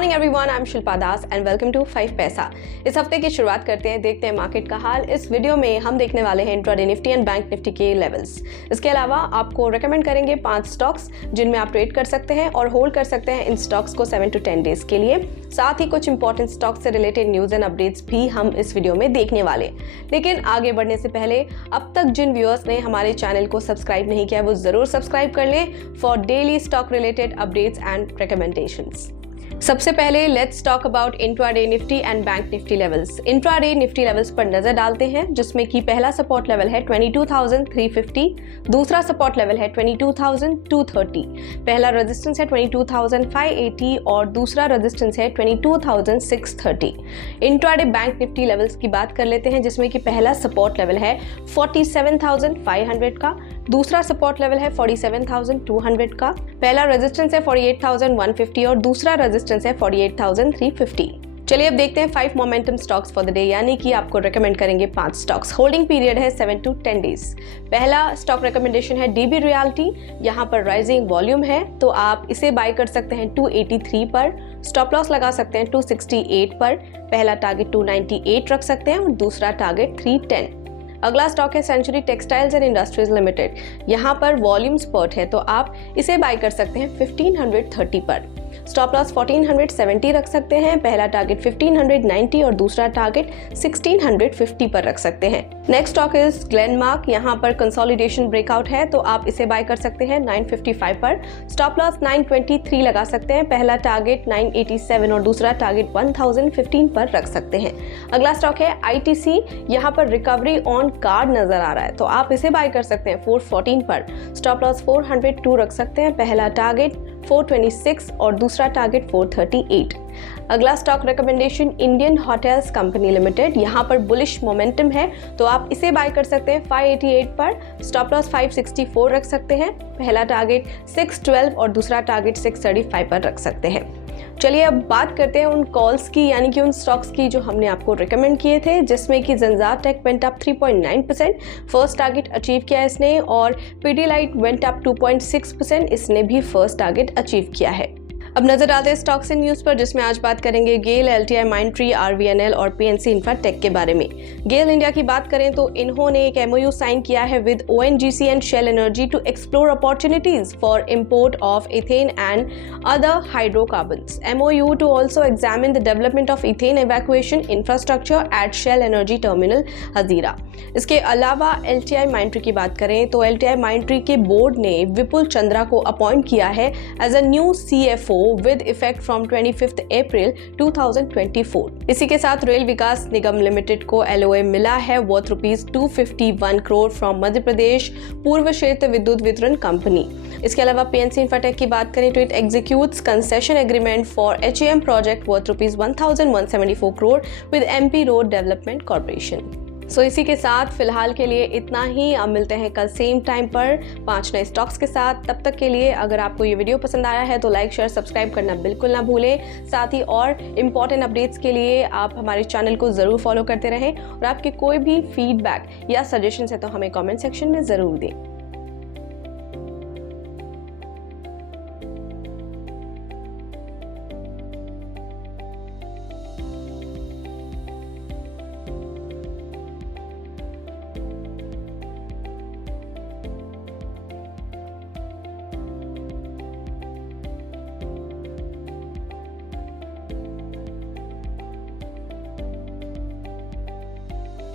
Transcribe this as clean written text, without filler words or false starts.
Morning everyone, I am Shilpa Das and welcome to 5 Paisa. इस हफ्ते की शुरुआत करते हैं, देखते हैं मार्केट का हाल। इस वीडियो में हम देखने वाले हैं intraday Nifty and bank Nifty के लेवल्स। इसके अलावा आपको रेकमेंड करेंगे 5 स्टॉक्स जिनमें आप ट्रेड कर सकते हैं और होल्ड कर सकते हैं इन स्टॉक्स को 7 to 10 डेज के लिए। साथ ही कुछ इंपॉर्टेंट स्टॉक्स से रिलेटेड न्यूज एंड अपडेट्स भी हम इस वीडियो में देखने वाले। लेकिन आगे बढ़ने से पहले अब तक जिन व्यूअर्स ने हमारे चैनल को सब्सक्राइब नहीं किया वो जरूर सब्सक्राइब कर लें for daily stock related updates and recommendations. सबसे पहले let's talk about intraday Nifty and bank Nifty levels. Intraday Nifty levels पर नजर डालते हैं, जिसमें कि पहला सपोर्ट लेवल है 22,350, दूसरा सपोर्ट लेवल है 22,230, पहला रेजिस्टेंस है 22,580 और दूसरा रेजिस्टेंस है 22,630। इंट्राडे बैंक निफ्टी लेवल्स की बात कर लेते हैं, जिसमें कि पहला सपोर्ट लेवल है 47,500 का, दूसरा सपोर्ट लेवल है 47,200 का, पहला रेजिस्टेंस है 48,150 और दूसरा रेजिस्टेंस है 48,350। चलिए अब देखते हैं 5 momentum stocks for the day, यानी कि आपको रेकमेंड करेंगे 5 स्टॉक्स। होल्डिंग पीरियड है 7 to 10 डेज। पहला स्टॉक रेकमेंडेशन है डीबी रियल्टी। यहाँ पर राइजिंग वॉल्यूम है तो आप इसे बाय कर सकते हैं 283 पर, स्टॉप लॉस लगा सकते हैं 268 पर, पहला टारगेट 298 रख सकते हैं और दूसरा टारगेट 310। अगला स्टॉक है century textiles and industries limited. यहाँ पर वॉल्यूम स्पर्ट है तो आप इसे बाय कर सकते हैं 1530 पर, स्टॉप लॉस 1470 रख सकते हैं, पहला टारगेट 1590 और दूसरा टारगेट 1650 पर रख सकते हैं। Next stock is Glenmark. यहाँ पर कंसोलिडेशन ब्रेकआउट है तो आप इसे बाय कर सकते हैं 955 पर, स्टॉप लॉस 923 लगा सकते हैं, पहला टारगेट 987 और दूसरा टारगेट 1015 पर रख सकते हैं। अगला स्टॉक है आईटीसी। यहाँ पर रिकवरी ऑन कार्ड नजर आ रहा है तो आप इसे बाय कर सकते हैं 414 पर, स्टॉप लॉस 402 रख सकते हैं, पहला टारगेट 426 और दूसरा टारगेट 438। अगला stock recommendation Indian hotels company limited. यहाँ पर बुलिश मोमेंटम है तो आप इसे बाय कर सकते हैं 588 पर, स्टॉप लॉस 564 रख सकते हैं, पहला टारगेट 612 और दूसरा टारगेट 635 पर रख सकते हैं। चलिए अब बात करते हैं उन कॉल्स की, यानी कि उन स्टॉक्स की जो हमने आपको रिकमेंड किए थे, जिसमें कि ज़ंजार tech went up 3.9%, first target achieve किया इसने, और पीडीलाइट वेंट अप 2.6%, इसने भी फर्स्ट टारगेट अचीव किया है। अब नजर डालते हैं स्टॉक्स एंड न्यूज़ पर, जिसमें आज बात करेंगे गेल, एलटीआई माइंडट्री, आरवीएनएल और पीएनसी इंफ्राटेक के बारे में। गेल इंडिया की बात करें तो इन्होंने एक एमओयू साइन किया है with ONGC and Shell Energy to explore opportunities for import of ethane and other hydrocarbons. MOU to also examine the development of ethane evacuation infrastructure at Shell Energy terminal Hazira. इसके अलावा LTI Mindtree की बात करें तो LTI Mindtree के board ने विपुल चंद्रा को appoint किया है as a new CFO with effect from 25 April 2024। इसी के साथ रेल विकास निगम लिमिटेड को एलओए मिला है वर्थ ₹251 करोड़ फ्रॉम मध्य प्रदेश पूर्व क्षेत्र विद्युत वितरण कंपनी। इसके अलावा पीएनसी इंफ्राटेक की बात करें तो it executes concession agreement for HAM project worth ₹1174 crore with MP road development corporation. So इसी के साथ फिलहाल के लिए इतना ही। अब मिलते हैं कल सेम टाइम पर 5 नए स्टॉक्स के साथ। तब तक के लिए अगर आपको ये वीडियो पसंद आया है तो लाइक शेयर सब्सक्राइब करना बिल्कुल ना भूलें। साथ ही और इम्पॉर्टेंट अपडेट्स के लिए आप हमारे चैनल को ज़रूर फॉलो करते रहें और आपके कोई भी फीडबैक या सजेशंस है तो हमें कमेंट सेक्शन में ज़रूर दें।